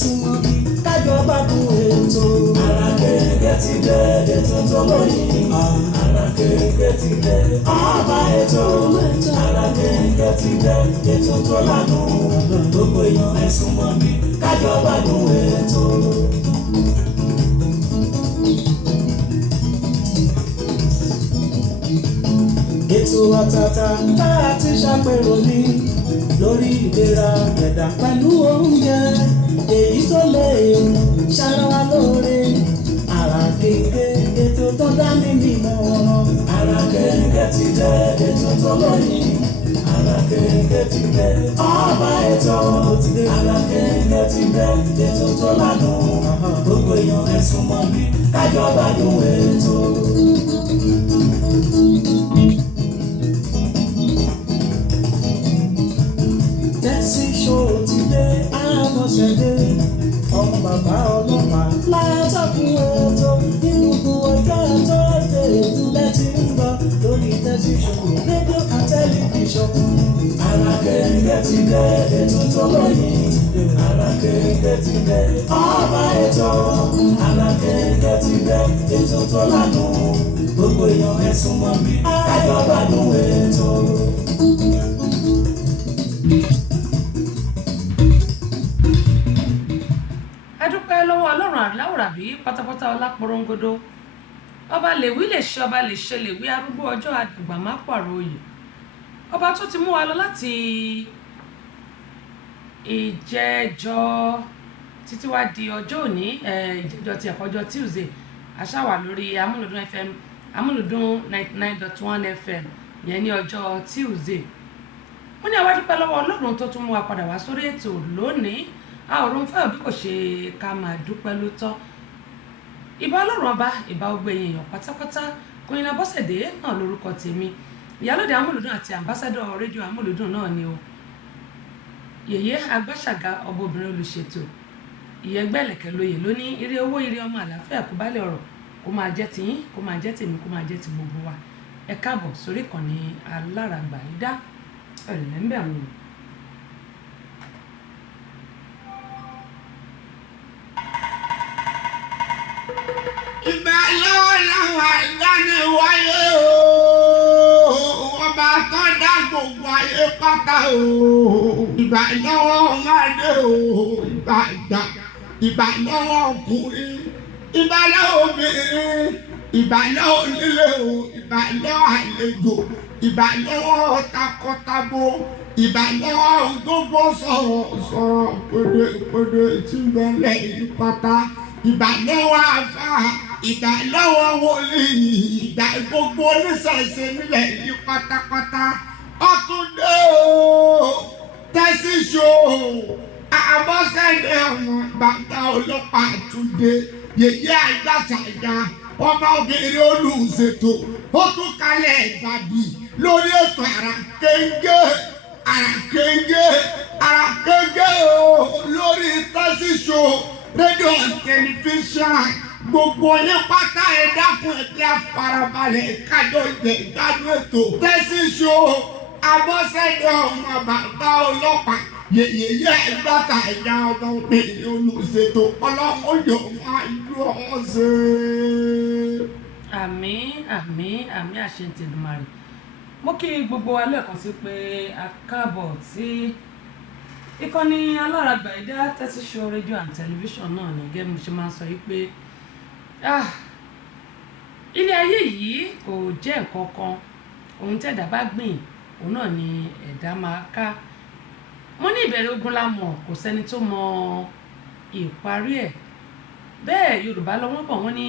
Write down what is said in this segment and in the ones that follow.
súnmọ́ bí kájọ gbádùn ètò. Ara kéèké ti dé ètò tó lóyìn. Ara kéèké ti dé ọba ètò. Ara kéèké ti dé ètò tó lánà. Gbogbo èèyàn ẹ súnmọ́ bí kájọ gbádùn ètò. Ètò àtàtà tá a ti ṣàpérò ní lórí ìlera ẹ̀dá pẹ̀lú oúnjẹ èyí tó lè ṣara wa lóore. Ara kéèké ètò tó dá mi mímọ́ wọn. Ara kéèké ti dé ètò tó lóyìn. Ara kéèké ti dé ọba ètò. Ara kéèké ti dé ètò tó lánà. Gbogbo èèyàn ẹ súnmọ́ bí kájọ gbádùn ètò. Tẹ́sí ṣòro ti dé àmọ́ṣẹ́dé ọmọ bàbá ọlọ́pàá látọ̀kùn ètò ìbùkún ọjọ́ tó dé lẹ́tí ń bọ̀ lórí tẹ́sí ṣòro rédíò and tẹlifíṣọ̀n. Ara kéèké ti dé ètò tó lóyìn. Ara kéèké ti dé ọba ètò. Ara kéèké ti dé ètò tó lánà. Gbogbo èèyàn ẹ súnmọ́ bí kájọ gbádùn ètò. adúpẹ́ lọ́wọ́ ọlọ́run àláwùrábí pátápátá ọláporongodo ọba lèwí lè ṣe ọba lè ṣe lèwí arúgbó ọjọ́ àdùgbà má pààrọ̀ òye ọba tó ti mú wa lọ láti ìjẹjọ́ títí wá di ọjọ́ òní ìjẹjọ́ ti ẹ̀kọ́jọ́ Tuesday àṣàwà lórí amúlùdún FM amúlùdún 99.1 FM yẹn ní ọjọ́ Tuesday wọ́n ní àwa dúpẹ́ lọ́wọ́ ọlọ́run tó tún mú wa padà wá sórí ètò lónìí a ò rún fẹ́ bí kò ṣe ká máa dúpẹ́ ló tọ́ ìbà ọlọ́run ọba ìbà ọgbẹ́ èèyàn pátápátá Queen Abọ́sẹ̀dé náà lórúkọ tèmi ìyálóde amúlùdún àti àmbásádọ̀ rédíò amúlùdún náà ni o yèyé agbáṣàgà ọbọbìnrin olùṣètò ìyẹgbẹ́lẹ̀kẹ́ lóye lóní ire owó ire ọmọ àlàáfíà kó bá lè ọ̀rọ̀ kó máa jẹ́ tiyín kó máa jẹ́ tèmi kó máa jẹ́ ti gbogbo wa ẹ káàbọ̀ sórí ìkànnì Aláràgbà Ìdá ẹ̀rẹ̀lẹ́mbẹ̀ àwọn ìgbà lọ́wọ́ làwọn àìdáni wáyé o ọba tó dá gbogbo ayé pátá o ìgbà lọ́wọ́ ọmọdé o ìgbà lọ́wọ́ ọkùnrin ìgbà lọ́wọ́ obìnrin ìgbà lọ́wọ́ onílé o ìgbà lọ́wọ́ àlejò ìgbà lọ́wọ́ takọtabo ìgbà lọ́wọ́ gbogbo sọ̀rọ̀ pèdè tí bẹ́lẹ̀ yìí pátá ìgbà lọ́wọ́ àfà ìgbà lọ́wọ́ wòlíì ìgbà gbogbo oníṣẹ̀ṣe nílẹ̀ yìí pátápátá ọ̀túndé o tẹ́sí ṣó Abọ́sẹ̀dé ọmọ bàbá ọlọ́pàá àtúndé yèyé àgbàṣàyà ọmọ obìnrin olùṣètò ó tún kalẹ̀ ìgbàdì lórí ètò ara kéńgé o lórí tẹ́sí ṣó rédíò and tẹlifíṣàn gbogbo yín pátá ẹ dákun ẹ jẹ́ farabalẹ̀ kájọ ìgbẹ́ ìgbádùn ètò tẹ́sí ṣó Abọ́sẹ̀dé ọmọ bàbá ọlọ́pàá yèyé ẹgbàta ẹ̀yà ọmọ obìnrin olùṣètò ọlọ́run yóò máa yọ ọ́ ṣe. àmín àmín àmín àṣẹ Tèdùmàrè mo kí gbogbo wa lẹ́ẹ̀kan sí pé a káàbọ̀ sí ìkànnì Aláràgbà Ìdá tẹ́sí ṣó rédíò and tẹlifíṣàn náà ní gẹ́gẹ́ bí mo ṣe máa ń sọ yìí pé ilé ayé yìí kò jẹ́ nǹkan kan ohun tẹ̀dá bá gbìn òun náà ni ẹ̀dá máa ká mo ní ìbẹ̀rẹ̀ ogun la mọ̀ kò sẹ́ni tó mọ ìparí ẹ̀ bẹ́ẹ̀ Yorùbá lọ́wọ́ bọ̀ wọ́n ní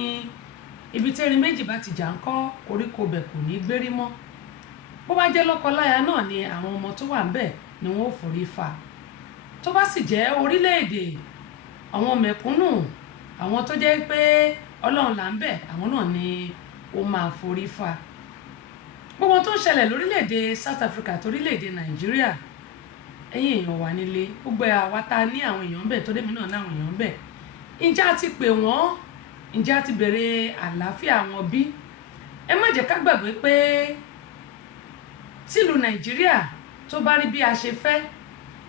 ibi tẹ́rin méjì bá ti jà ń kọ́ koríko bẹ̀ kò ní gbérí mọ́ bó bá jẹ́ lọ́kọláya náà ni àwọn ọmọ tó wà ńbẹ̀ ni wọ́n ò forí fa tó bá sì jẹ́ orílẹ̀-èdè àwọn mẹ̀kúnnù àwọn tó jẹ́ pé Ọlọ́run là ń bẹ̀ àwọn náà ni ó máa forí fa gbogbo tó ń ṣẹlẹ̀ lórílẹ̀-èdè South Africa torílẹ̀-èdè Nàìjíríà ẹ̀yin èèyàn wà nílé gbogbo àwa tá ní àwọn èèyàn bẹ̀ tó débi náà ní àwọn èèyàn bẹ̀ ǹjẹ́ a ti pè wọ́n ǹjẹ́ a ti bèrè àlàáfíà wọn bí ẹ má jẹ́ ká gbàgbé pé tìlú Nàìjíríà tó bá rí bí a ṣe fẹ́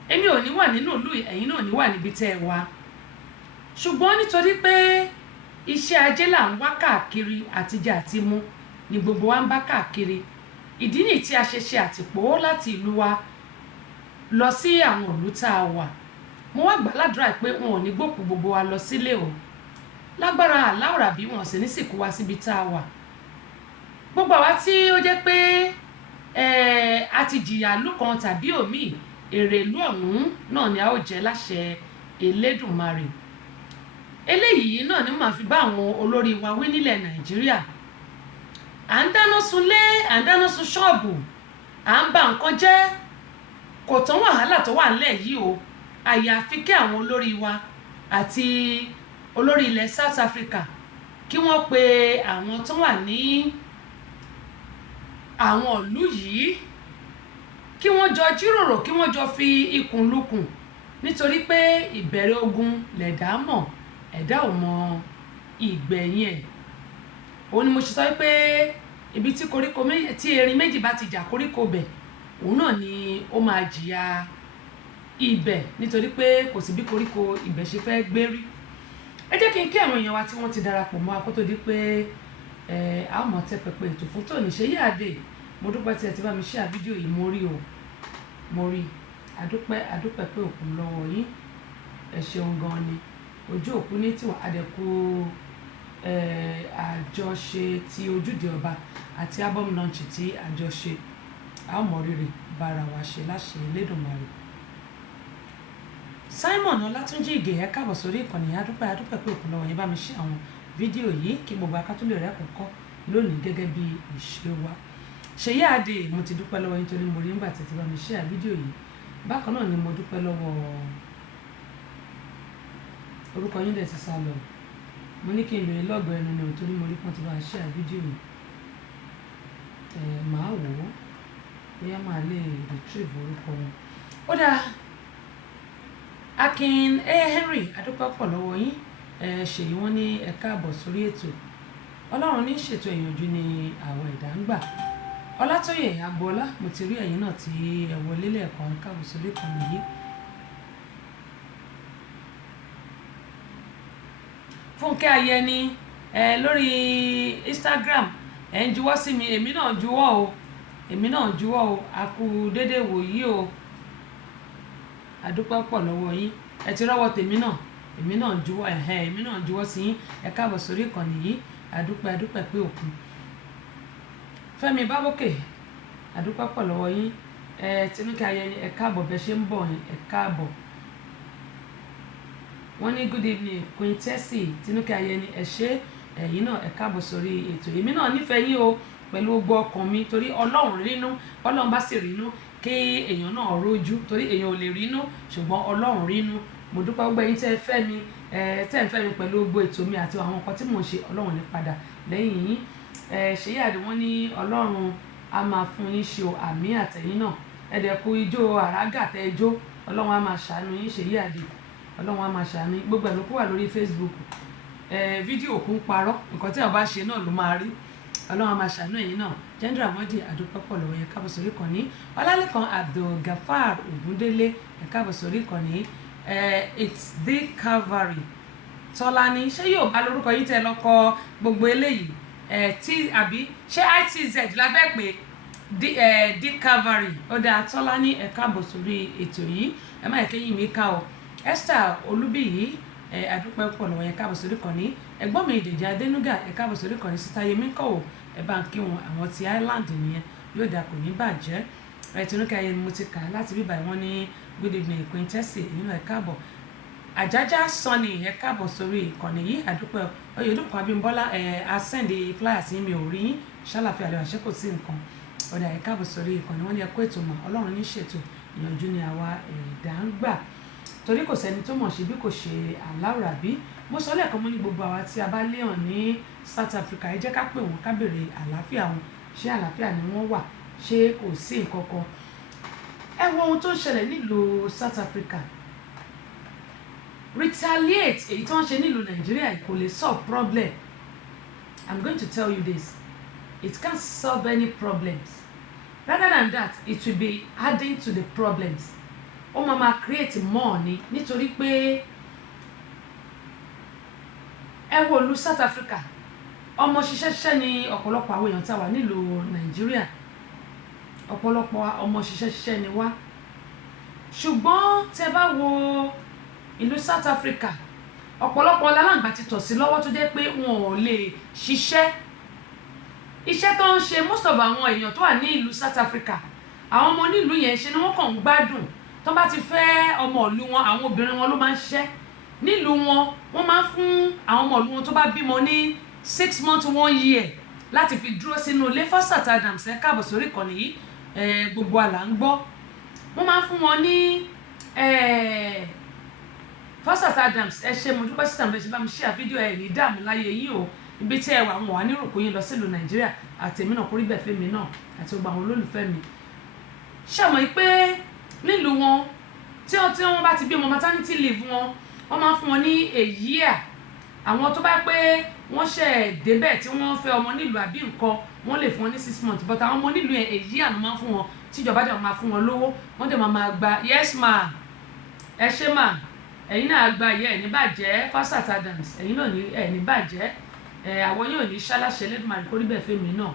èmi ò ní wà nínú ìlú ẹ̀yin náà ní wà níbi tẹ́ ẹ wà ṣùgbọ́n nítorí pé iṣẹ́ ajé là ń wá káàkiri àtijẹ àti mu ni gbogbo wa ń bá káàkiri ìdí nìyí tí a ṣe ṣe àtìpó láti ìlú wa lọ sí àwọn ìlú tá a wà mo wá gbà ládùúrà pé wọn ò ní gbòkú gbogbo wa lọ sílé o lágbára aláwòrán bí wọn sì ní sìnkú wa síbi tá a wà gbogbo àwa tí ó jẹ́ pé a ti jìyà ìlú kan tàbí òmíì èrè ìlú ọ̀hún náà ni a ó jẹ láṣẹ Elédùmarè eléyìí náà ni màá fi bá àwọn olórí wa wí nílẹ̀ Nàìjíríà à ń dáná sunlé à ń dáná sun ṣọ́ọ̀bù à ń ba nǹkan jẹ́ kò tán wàhálà tó wà nílẹ̀ yìí o àyàfi kí àwọn olórí wa àti olórí ilẹ̀ South Africa kí wọ́n pe àwọn tó wà ní àwọn ìlú yìí kí wọ́n jọ jíròrò kí wọ́n jọ fi ikùn lukùn nítorí pé ìbẹ̀rẹ̀ ogun lẹ̀dá mọ̀ ẹ̀dá ò mọ ìgbẹ̀yìn ẹ̀ òun ni mo ṣe sọ pé ibi tí koríko tí erin méjì bá ti jà koríko bẹ̀ òun náà ni ó máa jìyà ibẹ̀ nítorí pé kò sí bí koríko ibẹ̀ ṣe fẹ́ gbé rí ẹ jẹ́ kí n kí àwọn èèyàn wa tí wọ́n ti darapọ̀ mọ́ akótó di pé a ó mọ̀ tẹ́ pẹpẹ ètò fún tòní Ṣèyí Adé mo dúpẹ́ tí ẹ ti bá mi share fídíò yìí mo rí adúpẹ́ pé òkun lọ́wọ́ yín ẹ ṣeun gan ni ojú òkú ní tiwọn adẹ̀kú àjọṣe ti ojúde ọba àti album launch tí àjọṣe a ó mọ rírì bára wa ṣe láṣẹ Elédùmarè Simon Ọlátúnjí Ìgè ẹ káàbọ̀ sórí ìkànnì adúpẹ́ pé òkun lọ́wọ́ yín bá mi share àwọn fídíò yìí kí gbogbo akátólè rẹ̀ kọ̀ọ̀kan lónìí gẹ́gẹ́ bí ìṣe wa Ṣèyí Adé mo ti dúpẹ́ lọ́wọ́ yín torí mo rí nígbà tí ẹ ti bá mi share fídíò yìí bákan náà ni mo dúpẹ́ lọ́wọ́ orúkọ yín dẹ̀ ti sá lọ mo ní kí n lè lọ́gbọ̀ ẹnu ni torí mo rí pọ́n ti bá share fídíò yìí màá wò ó bóyá màá lè retrieve orúkọ wọn ó dáa Akin Henry adúpẹ́ pọ̀ lọ́wọ́ yín Ṣèyí wọ́n ní ẹ káàbọ̀ sórí ètò Ọlọ́run ní ṣètò ìyànjú ni àwọn ẹ̀dá ń gbà Ọlátóyè Agboola mo ti rí ẹ̀yin náà tí ẹ wọlé lẹ́ẹ̀kan ẹ káàbọ̀ sórí ìkànnì yìí Fúnkẹ́ Ayẹni lórí Instagram ẹ ń juwọ́ sí mi èmi náà juwọ́ o a kú déédéé wòyí o adúpẹ́ pọ̀ lọ́wọ́ yín ẹ ti rọ́wọ́ tèmi náà èmi náà juwọ́ sí yín ẹ káàbọ̀ sórí ìkànnì yìí adúpẹ́ pé òkun Fẹ́mi Bábókè adúpẹ́ pọ̀ lọ́wọ́ yín Tinúkẹ́ Ayẹni ẹ káàbọ̀ bẹ ṣe ń bọ̀ yín ẹ káàbọ̀ wọ́n ní good evening Queen Tessie Tinúkẹ́ Ayẹni ẹ ṣé ẹ̀yin náà ẹ káàbọ̀ sórí ètò èmi náà nífẹ̀ẹ́ yín o pẹ̀lú gbogbo ọkàn mi torí Ọlọ́run rínú Ọlọ́run bá sì rínú kí èèyàn náà rójú torí èèyàn ò lè rínú ṣùgbọ́n Ọlọ́run rínú mo dúpẹ́ gbogbo ẹ̀yin tẹ́ ẹ fẹ́ mi pẹ̀lú gbogbo ètò mi àti àwọn nǹkan tí mò ń ṣe Ọlọ́run ní padà lẹ́yìn yín Ṣèyí Adé wọ́n ní Ọlọ́run a máa fún yín ṣe àmì àtẹ̀yìn náà ẹ̀dẹ̀kú ijó àrágà tẹ́ ijó Ọlọ́run a máa ṣàánú yín Ṣèyí Adé Ọlọ́run a máa ṣàánú yín gbogbo ẹ̀ ló kó wà lórí Facebook fídíò òkun parọ́ nǹkan tí ọba ṣe náà ló máa rí Ọlọ́run a máa ṣàánú ẹ̀yin náà Jendra Modi adúpẹ́ pọ̀ lọ́wọ́ yẹn káàbọ̀ sórí ìkànnì Ọlálẹ́kan Abdulgafar Ògúndélé ẹ káàbọ̀ sórí ìkànnì it's the Calvary Tọ́lání ṣé yóò bá lórúkọ yìí tẹ́ lọ́kọ gbogbo eléyìí àbí ṣé ITZ la fẹ́ pé the Calvary ó dáa Tọ́lání ẹ káàbọ̀ sórí ètò yìí ẹ má yẹ kéyìn mi ká o Esther Olúbíyì adúpẹ́ pọ̀ lọ́wọ́ yẹn káàbọ̀ sórí ìkànnì ẹ̀gbọ́n mi Ìdèjì Adénúgà ẹ káàbọ̀ sórí ìkànnì síta yẹmí kọ̀wọ̀ ẹ bá ń kí wọn àwọn ti Ireland nìyẹn yóò dáa kò ní bàjẹ́ Tinúkẹ́ Ayẹni mo ti kà á láti bíbá wọn ní good evening Queen Tessie ẹ̀yin náà ẹ káàbọ̀ Àjájá Sunny ẹ káàbọ̀ sórí ìkànnì yìí àdúpẹ́ Oyèdúpọ̀ Abímbọ́lá asẹ́ndì flyers mi ò rí yín ṣàlàfíà lè wà ṣé kò sí nǹkan ọ̀dà ẹ káàbọ̀ sórí ìkànnì wọn ní ẹ kó ètò mọ̀ Ọlọ́run ní ṣètò ìyànjú ni àwa ẹ̀dá ń gbà torí kò sẹ́ni tó mọ̀ ṣe bí kò ṣe aláwùrábí mo sọ lẹ́ẹ̀kan mo ní gbogbo àwa tí a bá léèyàn ní South Africa ẹ jẹ́ ká pè wọ́n ká béèrè àlàáfíà wọn ṣé àlàáfíà ni wọ́n wà ṣé kò sí nǹkan kan ẹ wo ohun tó ń ṣẹlẹ̀ nílùú South Africa retaliate èyí tó ń ṣe nílùú Nàìjíríà kò lè solve problem I'm going to tell you this it can't solve any problems rather than that it will be adding to the problems ó máa create more ni nítorí pé ẹ wo ìlú South Africa ọmọ ṣiṣẹ́ ni ọ̀pọ̀lọpọ̀ àwọn èèyàn tá a wà nílùú Nàìjíríà ọ̀pọ̀lọpọ̀ ọmọ ṣiṣẹ́ ni wá ṣùgbọ́n tẹ bá wo ìlú South Africa ọ̀pọ̀lọpọ̀ alálàǹgbá ti tọ̀ sí lọ́wọ́ tó jẹ́ pé wọn ò lè ṣiṣẹ́ iṣẹ́ tó ń ṣe most of àwọn èèyàn tó wà ní ìlú South Africa àwọn ọmọ nílùú yẹn ṣe ni wọ́n kàn ń gbádùn tó bá ti fẹ́ ọmọ ìlú wọn àwọn obìnrin wọn ló máa ń ṣiṣẹ́ nílùú wọn wọ́n máa ń fún àwọn ọmọ ìlú wọn tó bá bímọ ní 6 months 1 year láti fi dúró sínú ilé Falsat Adams ẹ káàbọ̀ sórí ìkànnì yìí gbogbo àlà ń gbọ́ wọ́n máa ń fún wọn ní Falsat Adams ẹ ṣe mo dúpẹ́ sí tàbí ẹ ṣe bá mi ṣe àfídíò ẹ ní dààmú láyé yìí o ibi tí ẹ wà wọn wà níròkó yín lọ sílùú Nàìjíríà àtẹ̀mí náà kórí bẹ̀ fẹ́mi náà àti gbogbo àwọn olólùfẹ́ mi ṣàmọ̀ pé nílùú wọn tí wọ́n bá ti bí ọmọ maternity leave wọ́n máa ń fún wọn ní a year àwọn tó bá pé wọ́n ṣẹ̀ débẹ̀ tí wọ́n fẹ́ ọmọ nílùú àbí nǹkan wọ́n lè fún wọn ní 6 months but àwọn ọmọ nílùú yẹn a year ló máa ń fún wọn tíjọba dẹ̀ máa fún wọn lówó wọ́n dẹ̀ máa gba yes ma ẹ ṣe ma ẹ̀yin náà gba ìyá ẹ̀ ní bàjẹ́ Falsat Adams ẹ̀yin náà ẹ̀ ní bàjẹ́ àwọn yóò ní ṣáláṣẹ lẹ́dùnmarè kórí bẹ̀ fẹ́mi náà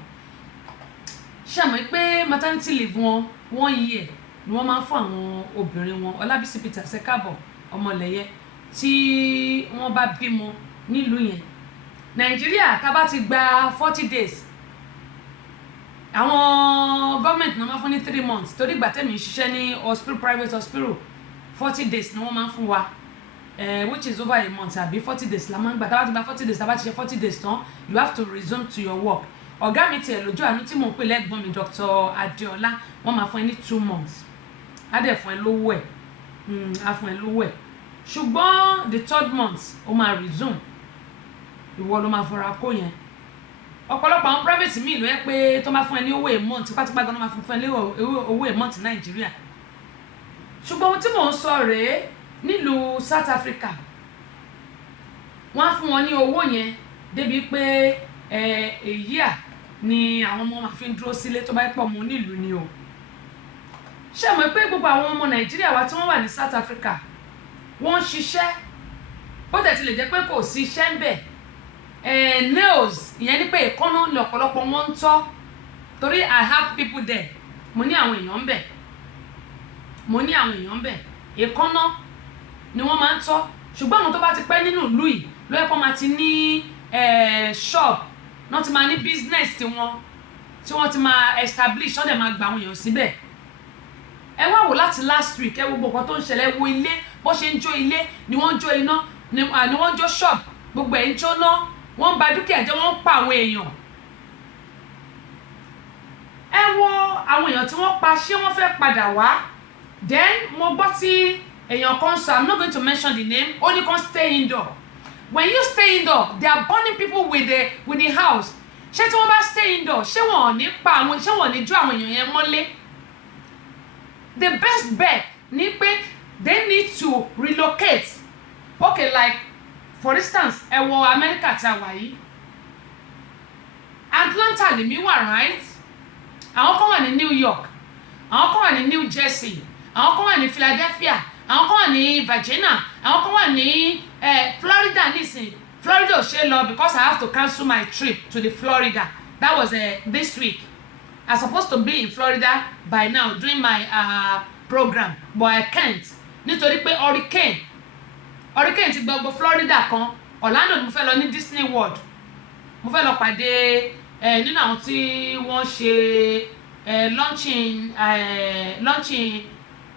ṣàmọ́ pé maternity leave wọn 1 year ni wọ́n máa ń fún àwọn obìnrin wọn Ọlábísí Peter Ṣẹ́kábọ̀ ọmọlẹ́yẹ tí wọ́n bá bímọ nílùú yẹn Nàìjíríà tá bá ti gba 40 days àwọn gọ́ọ̀mẹ̀ntì náà máa fún ní 3 months torí ìgbà tẹ̀mí ṣiṣẹ́ ní hospital private hospital 40 days ni wọ́n máa ń fún wa which is over a month àbí 40 days la máa ń gbà tá bá ti gba 40 days tá bá ti ṣe 40 days tán you have to resume to your work ọ̀gá mi tiẹ̀ lójú àánú tí mò ń pè lẹ́gbọ́n mi Dr. Adéọlá wọ́n máa fún ẹ ní 2 months á dẹ̀ fún ẹ lówó ẹ̀ á fún ẹ lówó ẹ̀ ṣùgbọ́n the 3rd month ó máa resume ìwọ ló máa fọra kó yẹn ọ̀pọ̀lọpọ̀ àwọn private mi ló yẹ pé tó máa fún ẹ ní owó a month tipátipá gan-an máa fún ẹ ní owó a month Nàìjíríà ṣùgbọ́n ohun tí mò ń sọ rèé nílùú South Africa wọ́n á fún wọn ní owó yẹn débi pé èyí à ni àwọn ọmọ máa fi ń dúró sílé tó bá pọ̀ mọ́ nílùú ni o ṣé mọ̀ pé gbogbo àwọn ọmọ Nàìjíríà wa tí wọ́n wà ní South Africa wọ́n ń ṣiṣẹ́ bó tẹ̀ ti lè jẹ́ pé kò sí iṣẹ́ ń bẹ̀ nails ìyẹn ní pé èékánná ní ọ̀pọ̀lọpọ̀ wọn ń tọ́ torí I have people there mo ní àwọn èèyàn ń bẹ̀ èékánná ni wọ́n máa ń tọ́ ṣùgbọ́n àwọn tó bá ti pẹ́ nínú ìlú yìí ló yẹ kó máa ti ní shop náà ti máa ní business tí wọ́n ti máa establish wọ́n dẹ̀ máa gba àwọn èèyàn síbẹ̀ ẹ wá wò láti last week ẹ wo gbogbo nǹkan tó ń ṣẹlẹ̀ wo ilé bó ṣe ń jó ilé ni wọ́n ń jó iná ni wọ́n ń jó shop gbogbo ẹ̀ ń jóná wọ́n ń ba dúkìá jẹ́ wọ́n ń pa àwọn èèyàn ẹ wo àwọn èèyàn tí wọ́n pa ṣé wọ́n fẹ́ padà wá then mo gbọ́ tí èèyàn kan sọ I'm not going to mention the name only kan stay indoor when you stay indoor they are burning people with the house ṣé tí wọ́n bá stay indoor ṣé wọ́n ò ní pa àwọn ṣé wọ́n ò ní jó àwọn èèyàn yẹn mọ́lé the best bet ni pé they need to relocate okay like for instance ẹ wo America tí a wà yìí Atlanta lèmi wà right àwọn kan wà ní New York àwọn kan wà ní New Jersey àwọn kan wà ní Philadelphia àwọn kan wà ní Virginia àwọn kan wà ní Florida nísìn Florida ò ṣe lọ because I have to cancel my trip to the Florida that was this week I supposed to be in Florida by now doing my program but I can't nítorí pé hurricane ti gbogbo Florida kan Orlando ni mo fẹ́ lọ ní Disney World mo fẹ́ lọ pàdé nínú àwọn tí wọ́n ṣe launching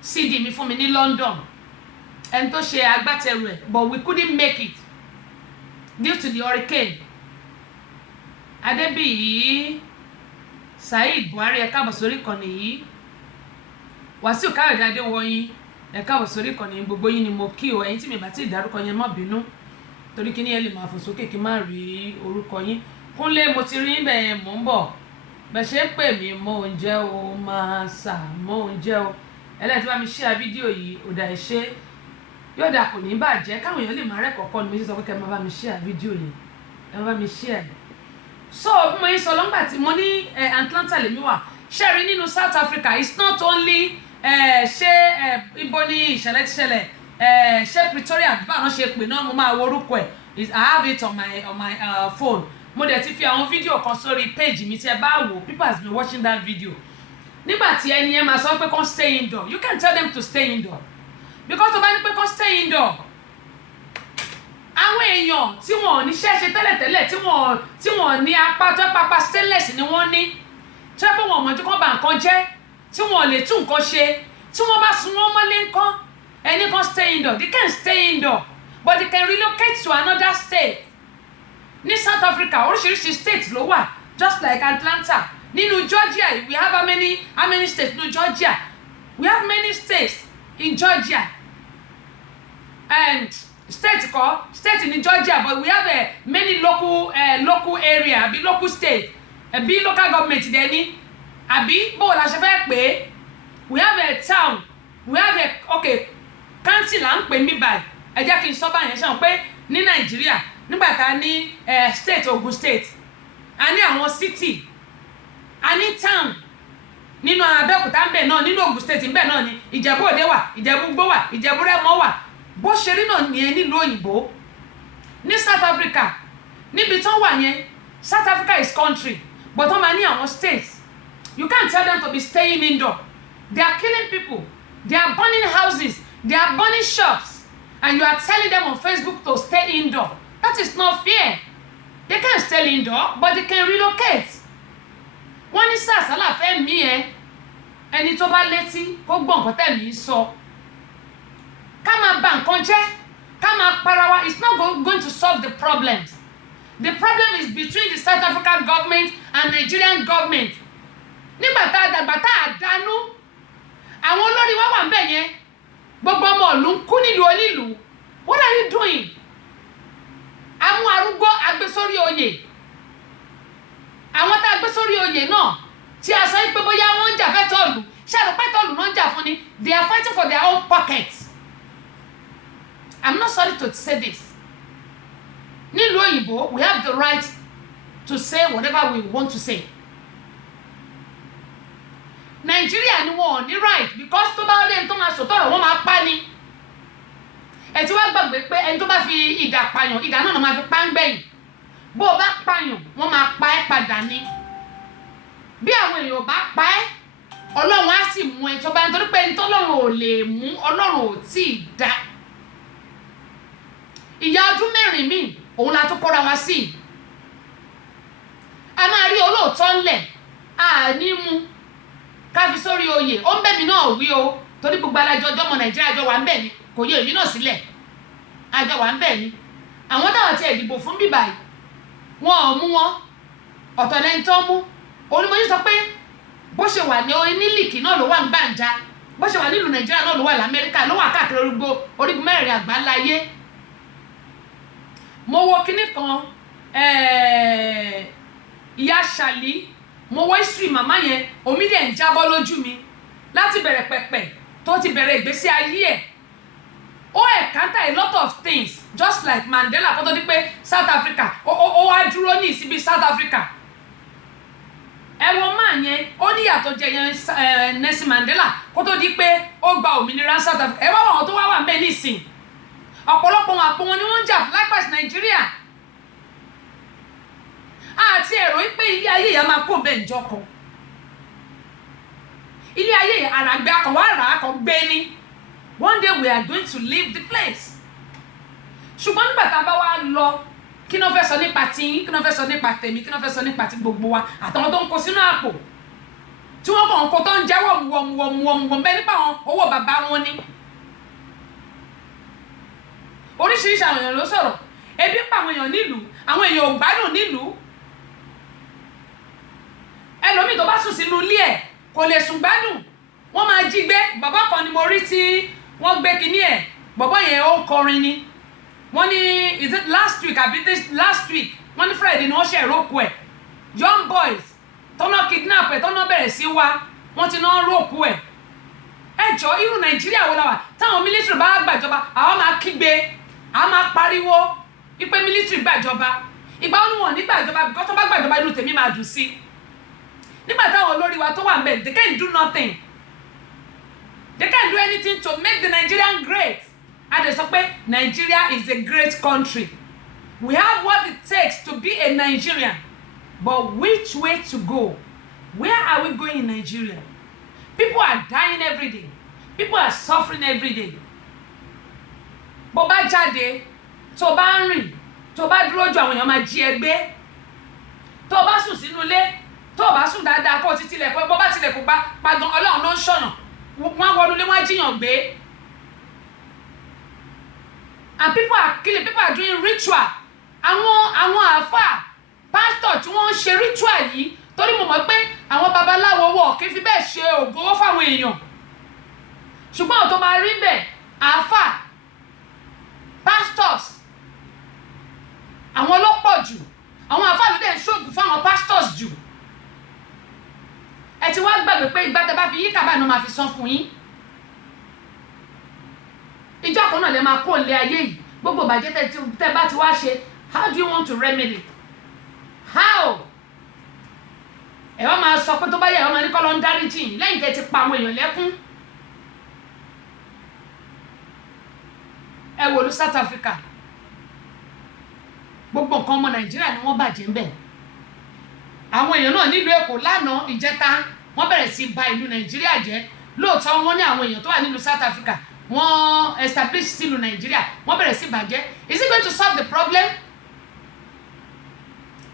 CD mi fún mi ní London ẹni tó ṣe agbátẹrù ẹ̀ but we couldn't make it due to the hurricane Adébíyí Saheed Buhari ẹ káàbọ̀ sórí ìkànnì yìí Wàsíù Káyọ̀dé Adéwọyìn ẹ káàbọ̀ sórí ìkànnì gbogbo yín ni mo kí o ẹ̀yin tí mi bá ti dárúkọ yẹn má bínú torí kí ni ẹ lè máa fò sókè kí n má rí orúkọ yín Kúnlé mo ti rí bẹ́ẹ̀ mò ń bọ̀ bẹ́ẹ̀ ṣe pè mí mò ń jẹ́ o máa sà mò ń jẹ́ o ẹlẹ́tí bá mi share fídíò yìí ò dà ẹ ṣe yóò dà kò ní bàjẹ́ káwọn èèyàn lè máa rẹ́kọ̀ọ́kọ́ ni mo ṣe sọ pé kẹ́ ẹ máa bá mi share fídíò yìí ẹ máa bá mi share so bí mo yín sọ lọ́ngbà tí mo ní Atlanta lèmi wà ṣe rí nínú South Africa it's not only ṣé ibo ni ìṣẹ̀lẹ̀ ti ṣẹlẹ̀ ṣé Pretoria báwọn ṣe pè náà mo máa wo orúkọ ẹ̀ I have it on my phone mo dẹ̀ ti fi àwọn fídíò kan sórí page mi tí ẹ bá wò people has been watching that video nígbà tí ẹni yẹn máa sọ pé kàn stay indoor you can tell them to stay indoor because tó bá ní pé kàn stay indoor àwọn èèyàn tí wọn ò ní ṣẹ́ṣe tẹ́lẹ̀tẹ́lẹ̀ tí wọn ní apá tó pápá stainless ni wọ́n ní tó yẹ pé wọn ò mọ̀jú kán bà nǹkan jẹ́ tí wọn ò lè tún nǹkan ṣe tí wọ́n bá sun wọ́n mọ́lé nǹkan ẹni kan stay indoor they can stay indoor but they can relocate to another state ní South Africa oríṣiríṣi state ló wà just like Atlanta nínú Georgia we have how many states nínú Georgia we have many states in Georgia and state in Georgia but we have many local area àbí local state àbí local government dẹni àbí bó la ṣe fẹ́ pé we have a town we have county là ń pè mí báyìí ẹ jẹ́ kí n sọ báyẹn ṣe hàn pé ní Nàìjíríà nígbà tá a ní state Ogun State a ní àwọn city a ní town nínú Abẹ́òkúta ń bẹ̀ náà nínú Ogun State ń bẹ̀ náà ni Ìjẹ̀bú Òde wà Ìjẹ̀bú Igbó wà Ìjẹ̀bú Rẹ́mọ wà bó ṣe rí náà nìyẹn nílùú òyìnbó ní South Africa níbi tán wà yẹn South Africa is country but wọ́n máa ní àwọn states you can't tell them to be staying indoor they are killing people they are burning houses they are burning shops and you are telling them on Facebook to stay indoor that is not fair they can stay indoor but they can relocate wọ́n ní sàṣálà fẹ́ mí ẹni tó bá létí kó gbọ́ nǹkan tẹ̀mí sọ ká máa bà nǹkan jẹ́ ká máa para wa it's not going to solve the problems the problem is between the South African government and Nigerian government nígbà tá a dàgbà tá a dánú àwọn olórí wa wà ń bẹ̀ yẹn gbogbo ọmọ ìlú ń kú nílùú onílùú what are you doing àwọn arúgbó agbésórí oyè àwọn tá a gbé sórí oyè náà tí a sọ pé bóyá wọ́n ń jà fẹ́tọ̀ ìlú ṣé àrùpẹ́tọ̀ ìlú náà ń jà fún ni they are fighting for their own pockets I'm not sorry to say this nílùú òyìnbó we have the right to say whatever we want to say Nàìjíríà ni wọn ò ní right because tó bá rí ẹni tó máa sòtọ̀rọ̀ wọ́n máa pa ni ẹ ti wá gbàgbé pé ẹni tó bá fi idà pààyàn idà náà máa fi pa ń gbẹ̀yìn bó o bá pààyàn wọ́n máa pa ẹ́ padà ní bí àwọn èèyàn bá pa ẹ́ Ọlọ́run á sì mú ẹ tó bá nítorí pé ẹni tó Ọlọ́run ò lè mú Ọlọ́run ò tí ì dá ìyá ọdún mẹ́rin míì òun la tó kóra wá sí a máa rí olóòótọ́ ńlẹ̀ àní mú káfi sórí oyè ó ń bẹ̀mí náà wí o torí gbogbo alájọ ọjọ́ ọmọ Nàìjíríà àjọ wà ń bẹ̀ ni kò yẹ èmi náà sílẹ̀ àjọ wà ń bẹ̀ ni àwọn táwọn ti ẹ̀dìbò fún bíbá yìí wọn ò mú wọn ọ̀tọ̀ lẹ́ni tó mú onímọ̀jú sọ pé bó ṣe wà ní onílìkì náà ló wà ń gbàǹjà bó ṣe wà nílùú Nàìjíríà náà ló wà l'Amẹ́ríkà ló wà káàkiri orígun mẹ́rin àgbáláyé mo wo kinní kan ìyá ṣàlí mo wo history màmá yẹn omi dẹ̀ ń jábọ́ lójú mi láti bẹ̀rẹ̀ pẹ̀pẹ̀ tó ti bẹ̀rẹ̀ ìgbésí ayé ẹ̀ ó encounter a lot of things just like Mandela kó tó di pé South Africa ó wá dúró ní ìsibí South Africa ẹ̀wọ̀n máa yẹn ó ní ìyàtọ̀ jẹ yẹn Nelson Mandela kó tó di pé ó gba òmìnira South Africa ẹ wá wọn tó wá wà ń bẹ nísìn ọ̀pọ̀lọpọ̀ wọn àpò wọn ni wọ́n ń jà fún lápàṣẹ Nàìjíríà àti èrò pé ilé ayé yẹn máa kó bẹ́ẹ̀ njọ́ kan ilé ayé yẹn àràgbé akọ̀wá àrà akọ̀ gbé ní one day we are going to leave the place ṣùgbọ́n nígbà tá a bá wá lọ kí ni wọ́n fẹ́ sọ nípa tiyín kí ni wọ́n fẹ́ sọ nípa tèmi kí ni wọ́n fẹ́ sọ nípa ti gbogbo wa àtàwọn tó ń kó sínú àpò tí wọ́n kàn ń kó tó ń jẹ́ wọ̀mùwọ̀mù bẹ́ẹ̀ nípa àwọn owó bàbá wọn ni oríṣiríṣi àwọn èèyàn ló sọ̀rọ̀ ebi ń pa àwọn èèyàn nílùú àwọn èèyàn ò gbádùn nílùú ẹlòmíì tó bá sùn sínú ilé ẹ̀ kò lè sùn gbádùn wọ́n máa jí gbé bàbá kan ni mo rí tí wọ́n gbé kinní ẹ̀ bàbá yẹn ó ń kọrin ni wọ́n ní is it last week àbí this last week wọ́n ní Friday ni wọ́n ṣe ìrókò ẹ̀ young boys tọ́nà kidnap ẹ̀ tọ́nà bẹ̀rẹ̀ sí wá wọ́n ti náà rókò ẹ̀ ẹjọ́ irú Nàìjíríà wo la wà táwọn mílítìrì bá gbàjọba àwọn máa kígbe àwọn máa pariwo wípé mílítìrì gbàjọba ìgbà wọn ni wọn ní gbàjọba because tó bá gbàjọba inú tèmi máa dùn sí nígbà táwọn olórí wa tó wà ń bẹ̀ they can't do nothing they can't do anything to make the Nigerian great a dẹ̀ sọ pé Nigeria is a great country. We have what it takes to be a Nigerian. But which way to go? Where are we going in Nigeria? People are dying every day. People are suffering every day. Bó bá jáde, tó bá ń rìn, tó bá dúró jù àwọn èèyàn máa jí ẹ gbé. Tó bá sùn sínú ilé, tó bá sùn dáadáa kó ti tilẹ̀kùn, bó bá tilẹ̀kùn pa gan Ọlọ́run ló ń ṣọ̀yàn. Wọ́n wọnú ilé, wọ́n jíyàn gbé. And people are killing, people are doing ritual. Àwọn àfáà, pastor tí wọ́n ń ṣe ritual yìí, torí mo mọ̀ pé àwọn babaláwo wọ̀ kì í fi bẹ́ẹ̀ ṣe ògo fáwọn èèyàn. Ṣùgbọ́n àwọn tó máa rí bẹ́ẹ̀, àfáà, pastors, àwọn ló pọ̀ jù. Àwọn àfáà ló dẹ̀ ń ṣògùn fáwọn pastors jù. Ẹ ti wá gbàgbé pé ìgbà tẹ́ bá fi yí kàbá náà máa fi san fún yín. Ìjọ kan náà lè máa kó ilé ayé yìí. Gbogbo bàjẹ́ tẹ́ bá ti wá ṣe, how do you want to remedy? How? Ẹ wá máa sọ pé tó bá yẹ ẹ wá máa ní kọ́ lọ ń dáríjì yín lẹ́yìn tẹ́ ti pa àwọn èèyàn lẹ́kún. Ẹ wò lú South Africa. Gbogbo nǹkan ọmọ Nàìjíríà ni wọ́n bàjẹ́ ńbẹ̀. Àwọn èèyàn náà nílùú Èkó lánàá ìjẹta wọ́n bẹ̀rẹ̀ sí bà ìlú Nàìjíríà jẹ́. Lóòótọ́ wọ́n ní àwọn èèyàn tó wà nílùú South Africa wọ́n establish sílùú Nàìjíríà wọ́n bẹ̀rẹ̀ sí bàjẹ́. Is it going to solve the problem?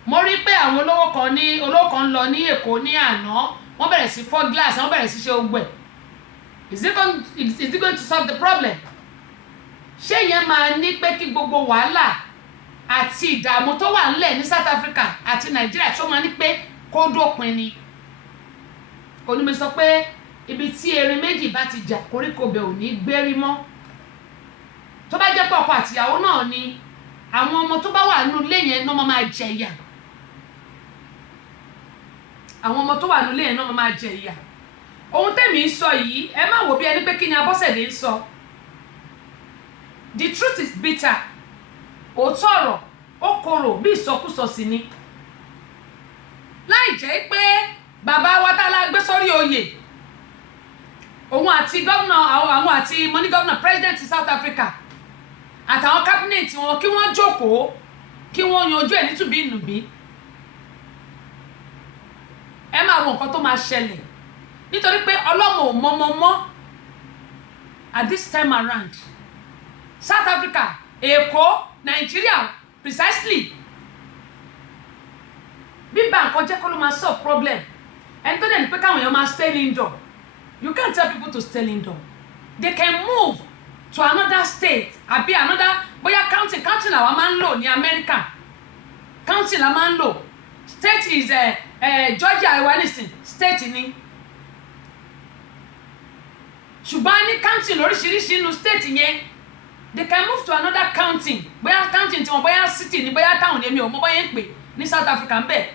Mo rí pé àwọn olówó kan lọ ní Èkó ní àná wọ́n bẹ̀rẹ̀ sí fọ́ glass wọ́n bẹ̀rẹ̀ sí ṣe ogbẹ̀. Is it going to solve the problem? Ṣé yẹn máa ní pé kí gbogbo wàhálà àti ìdààmú tó wà ńlẹ̀ ní South Africa àti Nàìjíríà tó máa ní pé kó dópin ni? Onímọ̀ sọ pé ibi tí erin méjì bá ti jà koríko bẹ̀ ò ní gbérí mọ́. Tó bá jẹ́ pé ọkọ àtìyàwó náà ni àwọn ọmọ tó bá wà nínú ilé yẹn náà máa jẹ ìyà. Àwọn ọmọ tó wà nínú ilé yẹn náà máa jẹ ìyà. Ohun tèmi ń sọ yìí ẹ má wò bí ẹni pé kí ni Abọ́sẹ̀dé ń sọ. The truth is bitter. Òótọ́ ọ̀rọ̀ ó korò bí ìsọkúsọ sí ni. Láì jẹ́ pé bàbá wa tá la gbé sórí oyè òun àti gómìnà àwọn àti mo ní gómìnà president South Africa àtàwọn cabinet wọn kí wọ́n jókòó kí wọ́n yanjú ẹ̀ nítùbí ìnùbí. Ẹ máa wo nǹkan tó máa ṣẹlẹ̀ nítorí pé ọlọ́mọ ò mọ́mọ́ at this time around. South Africa, Èkó, Nigeria precisely. Bíbá nǹkan jẹ́ kó ló máa solve problem. Ẹni tó dẹ̀ ní pé káwọn èèyàn máa stay indoor. You can't tell people to stay indoor. They can move to another state àbí another bóyá county làwọn máa ń lò ní America. County la máa ń lò. State is Georgia Iwaniston state ni. Ṣùgbọ́n ní county lóríṣiríṣi inú state yẹn. They can move to another county. Bóyá county tí wọ́n bóyá city ni bóyá town èmi ò mọ̀ bóyá ń pè ní South Africa ń bẹ̀.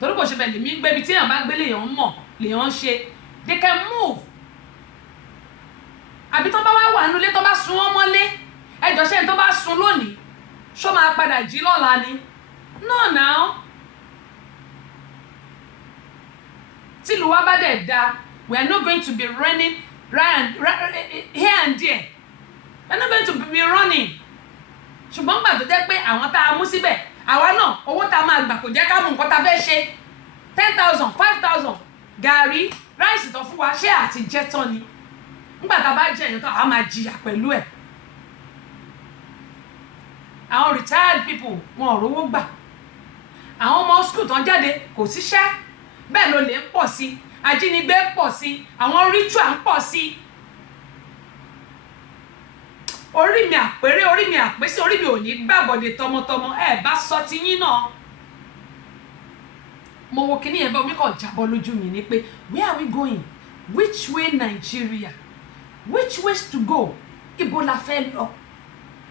Torí kò ṣe bẹ̀ lèmi gbé ibi tí èèyàn bá gbé lèèyàn mọ̀ lèèyàn ṣe. They can move. Àbí tó bá wà nínú ilé tó bá sun wọ́n mọ́lé ẹjọ́ ṣe tó bá sun lónìí ṣó máa padà jí lọ́la ni. No now. Tí ìlú wa bá dẹ̀ da we are not going to be running here and there. We are not going to be running. Ṣùgbọ́n gbà tó jẹ́ pé àwọn tá a mú síbẹ̀ àwa náà owó tá a máa gbà kò jẹ́ ká mú nǹkan tá a fẹ́ ṣe 10,000 5,000 gàrí ráìsì tó fún wa ṣé àti jẹ́ tán ni nígbà tá a bá jẹ èèyàn tán a máa jìyà pẹ̀lú ẹ̀. Àwọn retired people wọn ò rówó gbà. Àwọn ọmọ school tán jáde kò síṣẹ́ bẹ́ẹ̀ ló lè ń pọ̀ sí ajínigbé pọ̀ sí àwọn ritual ń pọ̀ sí. Orí mi àpérè orí mi àpésí orí mi ò ní gbàbọ̀dé tọmọtọmọ ẹ bá sọ ti yín náà. Mo wo kíní yẹn bá omi kan jábọ́ lójú mi ni pé where are we going? Which way Nigeria? Which ways to go? Ibo la fẹ́ lọ?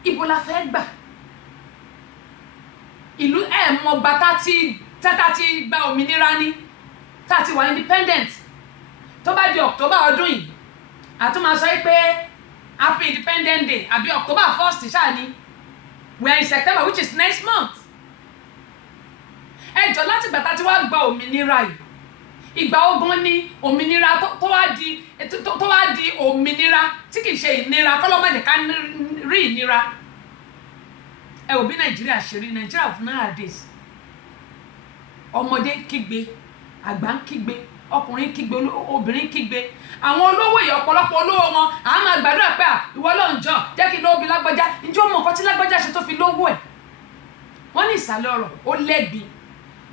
Ibo la fẹ́ gbà? Ìlú mọ̀ gbà tá ti gba òmìnira ni tá ti wà independent. Tó bá di October ọdún yìí a tún máa sọ pé Happy Independent Day àbí October 1st ṣáà ni. We are in September which is next month. Ẹjọ́ láti gbà tá ti wá gba òmìnira yìí ìgbà ogun ni òmìnira tó wá di òmìnira tí kì í ṣe ìnira kọ́lọ́mọdé ká rí ìnira. Ẹ wò bí Nàìjíríà ṣe rí, Nàìjíríà of nowadays. Ọmọdé kígbe, àgbà ń kígbe, ọkùnrin kígbe, obìnrin kígbe. Àwọn olówó yìí ọ̀pọ̀lọpọ̀ olówó wọn à máa gbàdúrà pé ìwọ Ọlọ́run jọ̀ọ́ jẹ́ kí lówó bí lágbájá. Ǹjẹ́ o mọ̀ nǹkan tí lágbájá ṣe tó fi lówó ẹ̀? Wọ́n ní ìsàlẹ̀ ọ̀rọ̀ ó lẹ́gbin.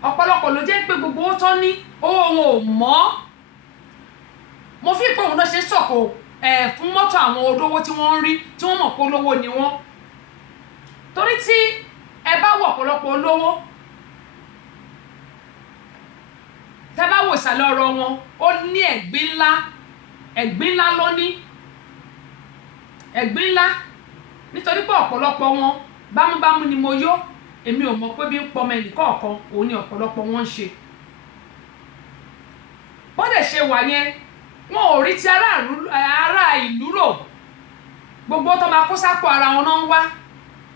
Ọ̀pọ̀lọpọ̀ ló jẹ́ pé gbogbo owó tó ní owó wọn ò mọ́. Mo fi pé òun náà ṣe sọ̀kò fún mọ́tò àwọn olówó tí wọ́n ń rí tí wọ́n mọ̀ pé olówó ni wọ́n. Torí tí ẹ bá wọ ọ̀pọ̀lọpọ̀ olówó, tẹ́ bá wò ìsàlẹ̀ ọ̀rọ̀ wọn ó ní ẹ̀gbin ńlá ló ní. Ẹ̀gbin ńlá nítorí pé ọ̀pọ̀lọpọ̀ wọn bámúbámú ni mo yó. Èmi ò mọ̀ pé bí ń pọmọ ẹnìkọ̀ọ̀kan òun ni ọ̀pọ̀lọpọ̀ wọn ń ṣe. Bọ́dẹ̀ ṣe wà yẹn wọn ò rí ti ará ìlú rò. Gbogbo tó máa kó sápò ara wọn náà ń wá.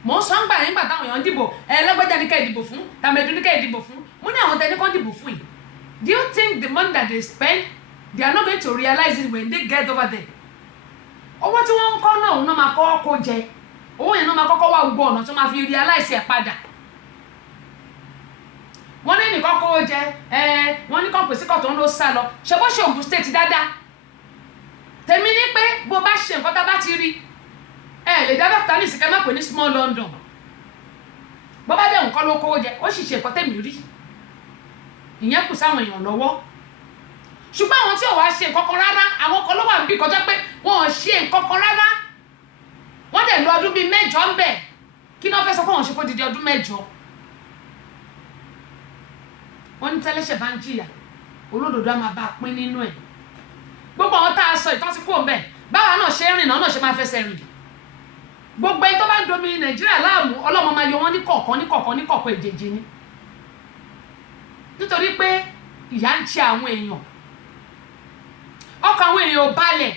Mò ń sọ ń gbà nígbà táwọn èèyàn dìbò lágbájá ní ká ìdìbò fún, tàmẹ̀dù ní ká ìdìbò fún. Mo ní àwọn tẹni kan dìbò fún yìí. Do you think the money that they spend, they are not going to realize it when they get over there? Owó tí wọ́n ń kọ́ náà òun náà máa kọ́ kó jẹ. Owó yẹn náà máa kọ́kọ́ wá gbogbo ọ̀nà tó máa fi realize ẹ̀ padà. Wọ́n ní nìkan kó jẹ wọ́n ní kan pèsè kọ̀tún ló sá lọ. Ṣé bó ṣe Ògùn state dáadáa? Tèmi ní pé bó bá ṣe nǹkan tá bá ti rí lè dá dọ́kítà ní ìsìnkẹ́ má pè ní small London. Bó bá dẹ̀ nǹkan ló kó jẹ ó sì ṣe nǹkan tèmi rí. Ìyẹn kù sáwọn èèyàn lọ́wọ́. Ṣùgbọ́n àwọn tí ò wá ṣe nǹkan kan rárá, àwọn kan ló wà níbi kọjá pé wọn ò ṣe nǹkan kan rárá. Wọ́n dẹ̀ lọ ọdún bíi 8 ń bẹ̀. Kí náà fẹ́ sọ pé wọ́n ṣe fún dídí ọdún 8? Wọ́n ní tẹ́lẹ̀ṣẹ̀ bá ń jìyà olódodo á máa bá a pín nínú ẹ̀. Gbogbo àwọn tá a sọ ìtàn sí kúrò ńbẹ̀ báwa náà ṣe rìn náà ṣe máa fẹsẹ̀ rìn. Gbogbo ẹni tó bá ń domi Nàìjíríà láàmú Ọlọ́run máa yọ wọ́n ní kọ̀ọ̀kan èjèèjì ni. Nítorí pé ìyà ń jẹ àwọn èèyàn. Ọkàn àwọn èèyàn ò balẹ̀.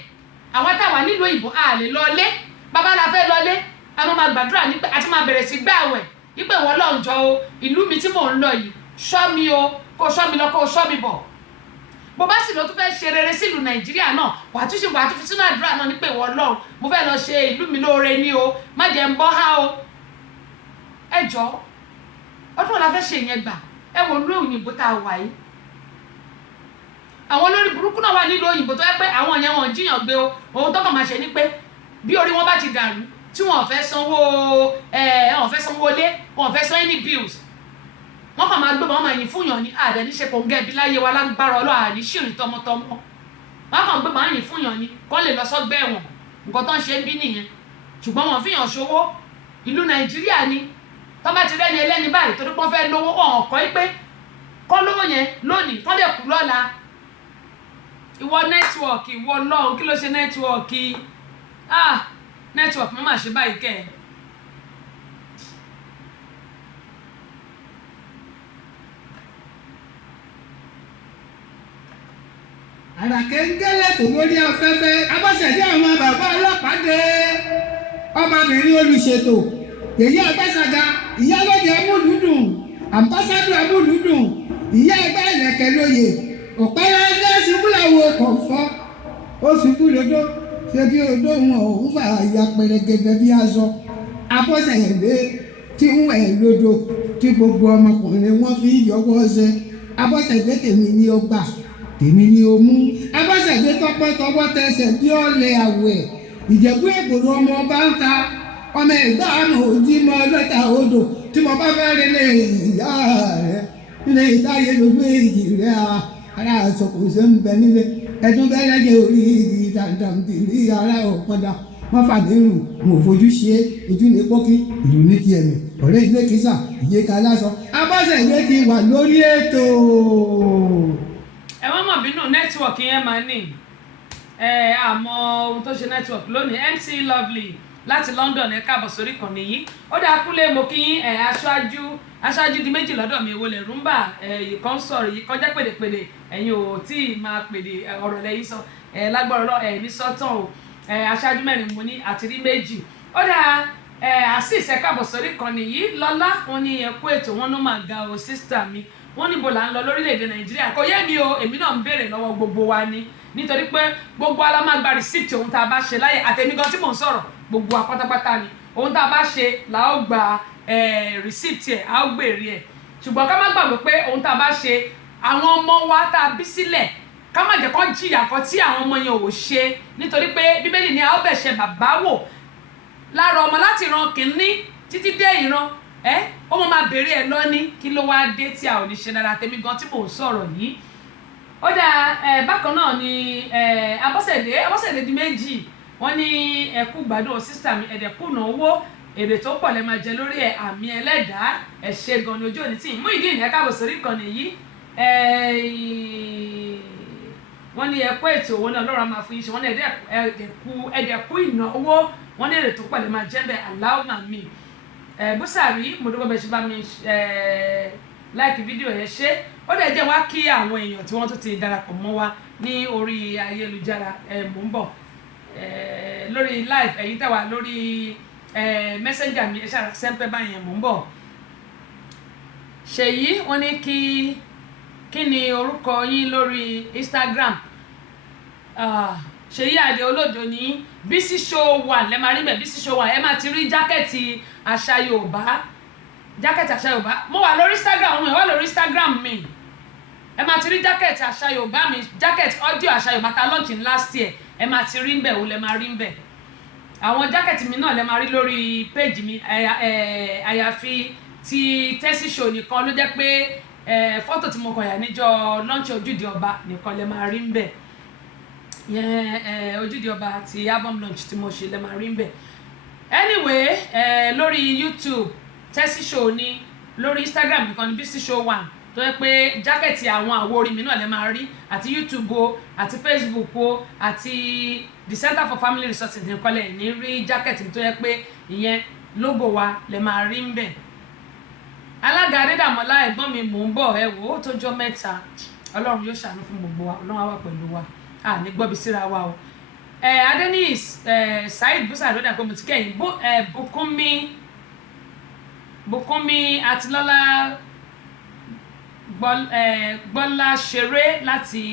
Àwọn táwa nílùú òyìnbó a lè lọlé. Bàbá la fẹ́ lọlé. A máa gbàdúrà ní pé a ti máa bẹ̀rẹ̀ sí gbààwẹ̀. Wípé ìwọ Ọlọ́run jọ̀ọ́ o, ìlú mi tí mò ń lọ yìí ṣọ́ mi o, kó ṣọ́ mi lọ kó ṣọ́ mi bọ̀. Bó bá sì lọ tún fẹ́ ṣe rere sílùú Nàìjíríà náà wà tún fi sínú àdúrà náà ní pé ìwọ Ọlọ́run mo fẹ́ lọ ṣe ìlú mi lóore ní o, má jẹ́ ń bọ́ há o. Ẹ jọ̀ọ́ ọdún wọn la fẹ́ ṣe ìyẹn gbà. Ẹ wo ìlú òyìnbó tá a wà yìí. Àwọn olórí burúkú náà wà nílùú òyìnbó tó yẹ pé àwọn yẹn wọn jiyàn gbé o. Ohun tó kàn máa ṣe ni pé bí orí wọn bá ti dàrú tí wọn ò fẹ́ sanwó lé, wọn ò fẹ́ san any bills. Wọ́n kàn máa gbé wọn máa yìn fún yàn ní àdẹ ní ṣe kò ń gẹ́ bí láyé wa lágbára Ọlọ́run àní ṣìrìn tọmọtọmọ. Wọ́n kàn gbé wọn yìn fún yàn ní kọ́ lè lọ sọ́gbẹ́ ẹ̀wọ̀n. Nǹkan tó ń ṣe ń bí nìyẹn. Ṣùgbọ́n wọn fi hàn ṣòwò ìlú Nàìjíríà ni. Tó bá ti rẹ́ni ẹlẹ́ni báyìí torí pé wọ́n fẹ́ lówó ọ̀kọ́ pé kọ́ lówó yẹn lónìí kọ́ lè kú lọ́la. Ìwọ nẹ́tíwọ̀kì ìwọ Ọlọ́run kí ló ṣe nẹ́tíwọ̀kì? Nẹ́tíwọ̀kì má máa ṣe báyìí kẹ́ ẹ̀. Àràkéńgẹ́lẹ̀ tó lórí afẹ́fẹ́ abọ́sẹ̀dé àwọn bàbá ọlọ́pàá dé. Ọmọbìnrin olùṣètò èyí Àgbàṣàga ìyálóde amúlùdùn àmbásádù amúlùdùn ìyá ẹgbẹ́ ìlẹ̀kẹ̀ lóye ọ̀pẹ́rẹ́ ẹgbẹ́ ṣubúláwo kọ̀ọ̀fọ́ ó ṣubú lódó ṣé bí odó wọn ò fà ya pẹrẹgẹdẹ bí aṣọ. Abọ́sẹ̀dé tí ń wẹ̀ lódò tí gbogbo ọmọkùnrin wọn fi yọwọ́ ṣe. Abọ́sẹ̀dé tèmi ni ó gbà tèmi ni o mú. Abọ́sẹ̀dé tọpẹ́ tọwọ́ tẹsẹ̀ bí ọ̀lẹ àwẹ̀ Ìjẹ̀bú Ègbòrò ọmọ ọba ń ta ọmọ ẹ̀gbá àmọ́ òjì mọ́ lọ́ta odò tí mo bá fẹ́ rí lé ìyá rẹ̀ nílé ìdáyé lójú èjì rẹ̀ ara àsọkò ṣe ń bẹ nílé ẹdún bẹ́ẹ̀ jẹ́ orí igi dandan tìrí ara ọ̀pọ̀dà wọ́n fàdé rù mo fojú ṣe ojú ní pókí ìlú ní ti ẹ̀mí ọ̀rẹ́ ilé kìsà ìyẹ́ka lásán. Abọ́sẹ̀dé ti wà lórí ètò. Ẹ wọ́n mọ̀ bínú nẹ́tíwọ̀kì yẹn máa ní àmọ́ ohun tó ṣe nẹ́tíwọ̀kì lónìí. MC Lovely láti London ẹ káàbọ̀ sórí ìkànnì yìí. Ó dáa kúlé mo kí yín aṣáájú di méjì lọ́dọ̀ mi ìwọlẹ̀ rúmbà ìkan sọ̀rọ̀ yìí kọjá pèdèpèdè ẹ̀yin ò tí ì máa pèdè ọ̀rọ̀ lẹ́yìn sọ lágbára lọ ní sọ́tàn o aṣáájú mẹ́rin mo ní àtìrí méjì. Ó dáa Azeez ẹ káàbọ̀ sórí ìkànnì yìí. Lọ́lá wọn ní ẹ̀kú ètò wọn ló máa ga o sísítà mi wọ́n níbo là ń lọ lórílẹ̀‐èdè Nàìjíríà kò yé mi o èmi náà ń béèrè lọ́wọ́ gbogbo wa ni nítorí pé gbogbo ala máa gba receipt ohun tá a bá ṣe láyé àtẹ̀mí gan tí mò ń sọ̀rọ̀ gbogbo wa pátápátá ni ohun tá a bá ṣe là ó gba receipt ẹ̀ a ó gbèrè ẹ̀ ṣùgbọ́n ká má gbàgbé pé ohun tá a bá ṣe àwọn ọmọ wa tá a bí sílẹ̀ ká má jẹ́ kó jìyà kan tí àwọn ọmọ yẹn ò ṣe nítorí pé bíbélì ni a ó bẹ̀ṣẹ̀ bàbá wò lára ọmọ láti ìran kìíní títí dé ìran ó mọ máa béèrè ẹ lọ ní kí ló wáá dé tí a ò ní ṣe dára tèmi gan tí mò ń sọ̀rọ̀ yìí ó dáa bákan náà ni Abọ́sẹ̀dé di méjì wọ́n ní ẹkú gbádùn sísítà mi ẹ̀dẹ̀kùnà owó èrè tó pọ̀ lẹ́ máa jẹ lórí ẹ̀ àmì ẹlẹ́dàá ẹ̀ ṣe gan ni ojú òní tí mú ìdí ìní káàbọ̀ sórí ìkànnì yìí wọ́n ní ẹ̀kú ètò owó náà lọ́rọ̀ máa fún yín ṣe wọ́n ní ẹ̀dẹ̀kú ìnáwó wọ́n ní èrè tó pọ̀ lẹ́ máa jẹ́ bẹ́ẹ̀ aláwọ̀ mi Búsàrí mo dúpẹ́ bẹ́ẹ̀ ṣe bá mi láìkì fídíò yẹn ṣe ó dẹ̀ jẹ́ wá kí àwọn èèyàn tí wọ́n tún ti darapọ̀ mọ́ wa ní orí ayélujára mò ń bọ̀ lórí live ẹ̀yin tẹ́ wà lórí messenger mi ẹ ṣáà sẹ́ńpẹ́ báyẹn mò ń bọ̀ Ṣèyí wọ́n ní kí ni orúkọ yín lórí Instagram Ṣèyí Àdé Olódo ní Bísí Show 1 lẹ máa rí bẹ́ẹ̀ Bísí Show 1 ẹ máa ti rí jákẹ́ẹ̀tì àṣà Yorùbá mo wà lórí Instagram mi wà lórí Instagram mi ẹ máa ti rí jákẹ́ẹ̀tì àṣà Yorùbá mi jákẹ́ẹ̀tì audio àṣà Yorùbá ta launch last year ẹ máa ti rí bẹ́ẹ̀ o lẹ máa rí bẹ́ẹ̀ àwọn jákẹ́ẹ̀tì mi náà lẹ máa rí lórí page mi àyàfi ti Tessy Show nìkan ló jẹ́ pé fọ́tò tí mo kàn yà níjọ́ launch Ojúde Ọba nìkan lẹ máa rí bẹ́ẹ̀ yẹn Ojúde Ọba ti album launch tí mo ṣe lẹ máa rí bẹ́ẹ̀ anyway lórí YouTube Tessy Show ni lórí Instagram nìkan ni Bísí Show 1 tó yẹ pé jákẹ́ẹ̀tì àwọn àwo orin mi náà lẹ máa rí àti YouTube o àti Facebook o àti the Center for Family Resources nìkan lẹ ní rí jákẹ́ẹ̀tì mi tó yẹ pé ìyẹn logo wa lẹ máa rí ń bẹ̀. Alága Adédàmọ́lá ẹ̀gbọ́n mi mò ń bọ̀ ẹ wò ó tó jọ́ mẹ́ta Ọlọ́run yóò ṣàánú fún gbogbo wa Ọlọ́run á wà pẹ̀lú wa ní gbọ́bi síra wa o. Adéníyì Saheed Búsàrí ló dà pé mo ti kẹ́yìn Bùkúnmi Àtilọ́lá Gbọ́lá ṣeré láti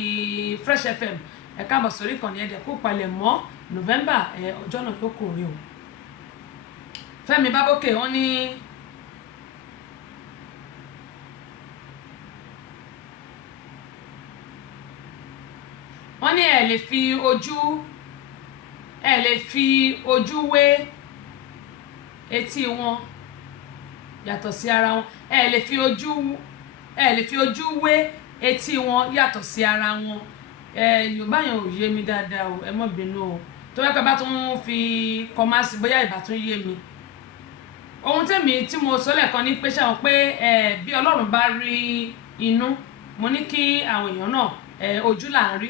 Fresh FM ẹ káàbọ̀ sórí ìkànnì ẹ̀dẹ̀ kó palẹ̀ mọ́ November ọjọ́ náà ló kórè o. Fẹ́mi Bábókè wọ́n ní ẹ lè fi ojú wé etí wọn yàtọ̀ sí ara wọn ẹ lè fi ojú wé etí wọn yàtọ̀ sí ara wọn Yorùbá yẹn ò yé mi dáadáa o ẹ mọ́ bínú o tó yẹ pé bá tún fi kọ́másì bóyá ìbá tún yé mi ohun tí mo sọ lẹ́ẹ̀kan ní pé ṣáwọn pé bí Ọlọ́run bá rí inú mo ní kí àwọn èèyàn náà ojú là ń rí